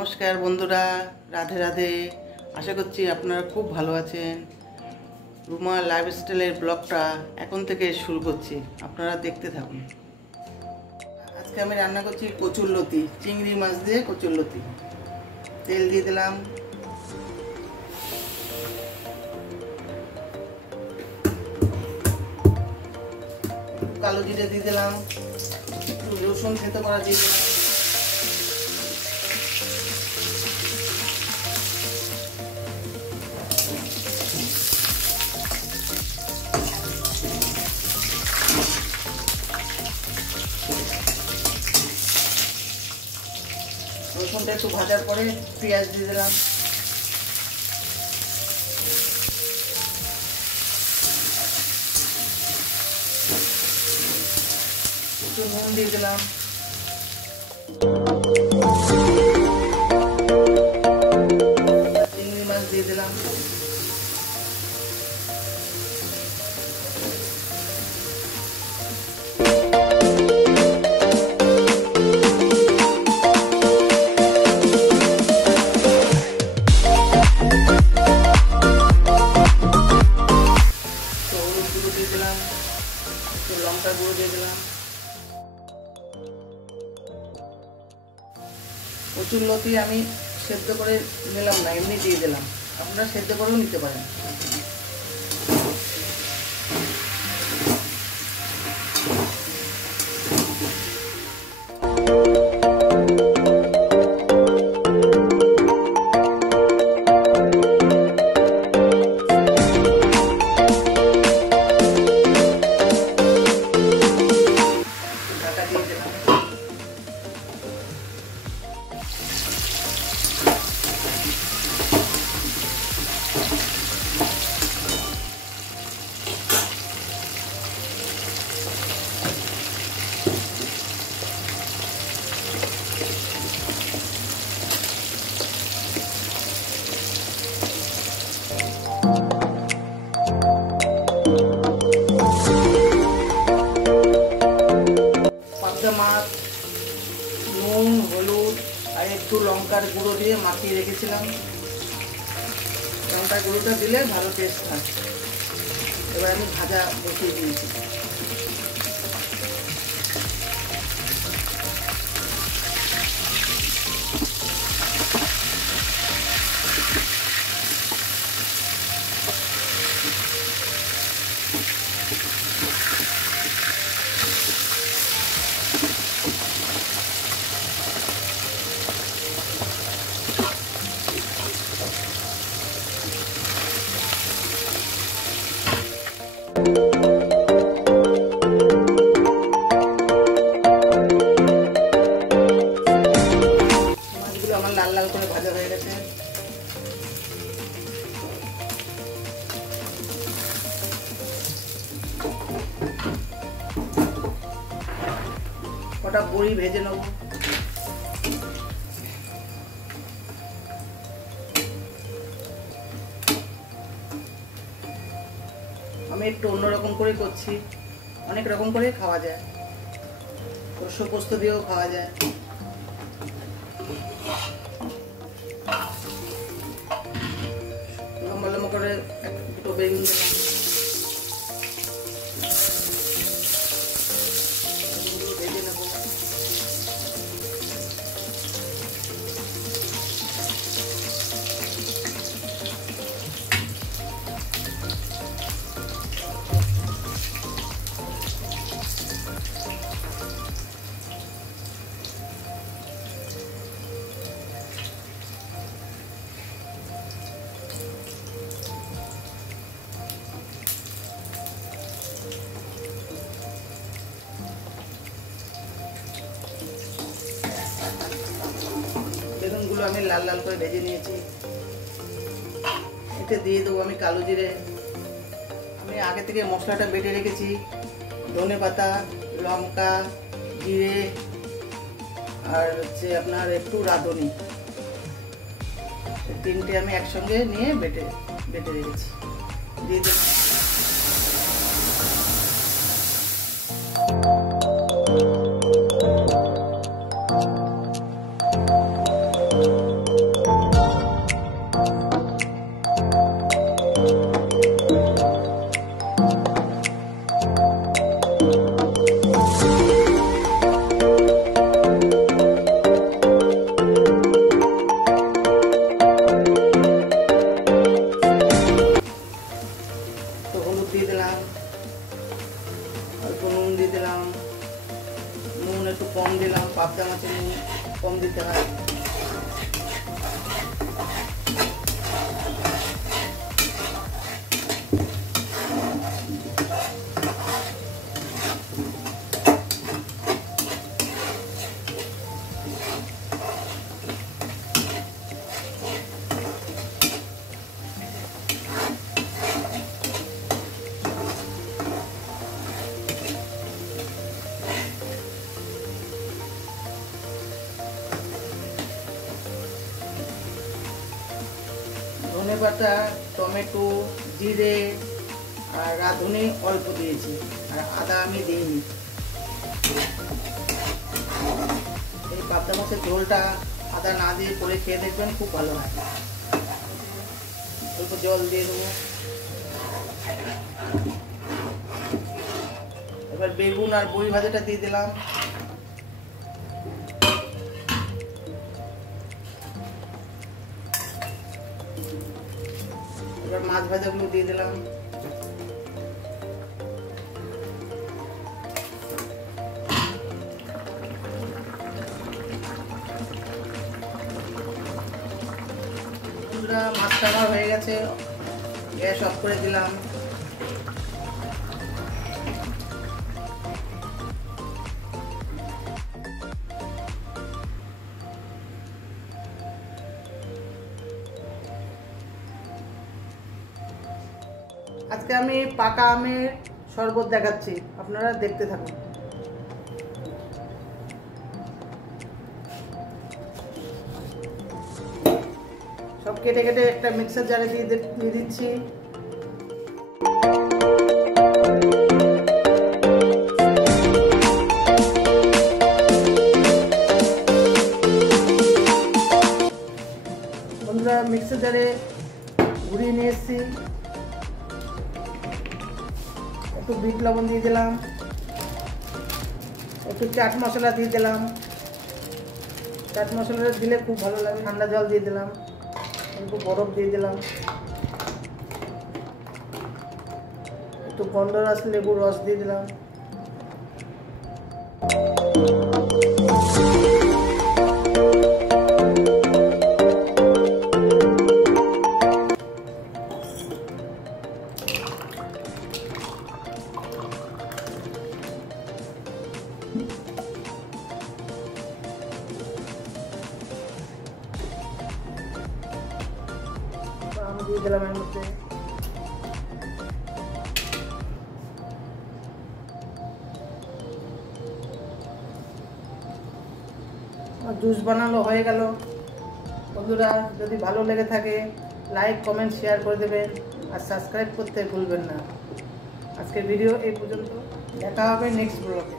নমস্কার বন্ধুরা, রাধে রাধে। আশা করছি আপনারা খুব ভালো আছেন। রুমা লাইফস্টাইলের ব্লগটা এখন থেকে শুরু করছি, আপনারা দেখতে থাকুন। আজকে আমি রান্না করছি কচুরলতি, চিংড়ি মাছ দিয়ে কচুরলতি। তেল দিয়ে দিলাম, কালো জিরে দিয়ে দিলাম, একটু রসুন থেতো করা দিয়ে দিলাম, রসুনটা একটু ভাজার পরে পেঁয়াজ দিয়ে দিলাম, একটু নুন দিয়ে দিলাম, চিংড়ি মাছ দিয়ে দিলাম, লঙ্কা গুঁড়ো দিয়ে দিলাম। কচুরলতি আমি সেদ্ধ করে নিলাম না, এমনি দিয়ে দিলাম, আপনারা সেদ্ধ করেও নিতে পারেন। মাছ, নুন, হলুদ আর একটু লঙ্কার গুঁড়ো দিয়ে মাখিয়ে রেখেছিলাম। লঙ্কার গুঁড়োটা দিলে ভালো টেস্ট হয়। এবার আমি ভাজা বসিয়ে দিয়েছি। মাছগুলো আমার লাল লাল করে ভাজা হয়ে গেছে। কটা বড়ি ভেজে নেব। আমি একটু অন্যরকম করে করছি, অনেক রকম করে খাওয়া যায়, সর্ষ পোস্ত দিয়েও খাওয়া যায়। লম্বা লম্বা করে দুটো বেগুন দিলাম, ভেজে নেব। বেগুনগুলো আমি লাল লাল করে ভেজে নিয়েছি। এতে দিয়ে দেবো আমি কালো জিরে। আমি আগে থেকে মশলাটা বেটে রেখেছি, ধনে পাতা, লঙ্কা, জিরে আর হচ্ছে আপনার একটু রাঁধুনি, তিনটে আমি একসঙ্গে নিয়ে বেটে রেখেছি। দিয়ে দেবো you. ধনেপাতা, টমেটো, জিরে আর রাঁধুনি অল্প দিয়েছি, আর আদা আমি দিইনি। এই পাবদা মাছের ঝোলটা আদা না দিয়ে করে খেয়ে দেখবেন, খুব ভালো হয়। অল্প জল দিয়ে দেবো। এবার বেগুন আর বড়ি ভাজাটা দিয়ে দিলাম। এবার মাছ ভাজাগুলো দিয়ে দিলাম। মাছটা আমার হয়ে গেছে, গ্যাস অফ করে দিলাম। আজকে আমি পাকা আমের শরবত দেখাচ্ছি, আপনারা দেখতে থাকুন। সব কেটে কেটে একটা মিক্সার জারে দিয়ে দিচ্ছি। বন্ধুরা, মিক্সার জারে ঘুরিয়ে নিয়ে এসেছি। একটু বিট লবণ দিয়ে দিলাম, একটু চাট মশলা দিয়ে দিলাম। চাট মশলাটা দিলে খুব ভালো লাগে। ঠান্ডা জল দিয়ে দিলাম, একটু বরফ দিয়ে দিলাম, একটু গন্ধরাজ লেবুর রস দিয়ে দিলাম। দিয়ে দিলাম এর মধ্যে। জুস বানানো হয়ে গেল। বন্ধুরা, যদি ভালো লেগে থাকে লাইক, কমেন্ট, শেয়ার করে দেবেন, আর সাবস্ক্রাইব করতে ভুলবেন না। আজকের ভিডিও এই পর্যন্ত, দেখা হবে নেক্সট ব্লগে।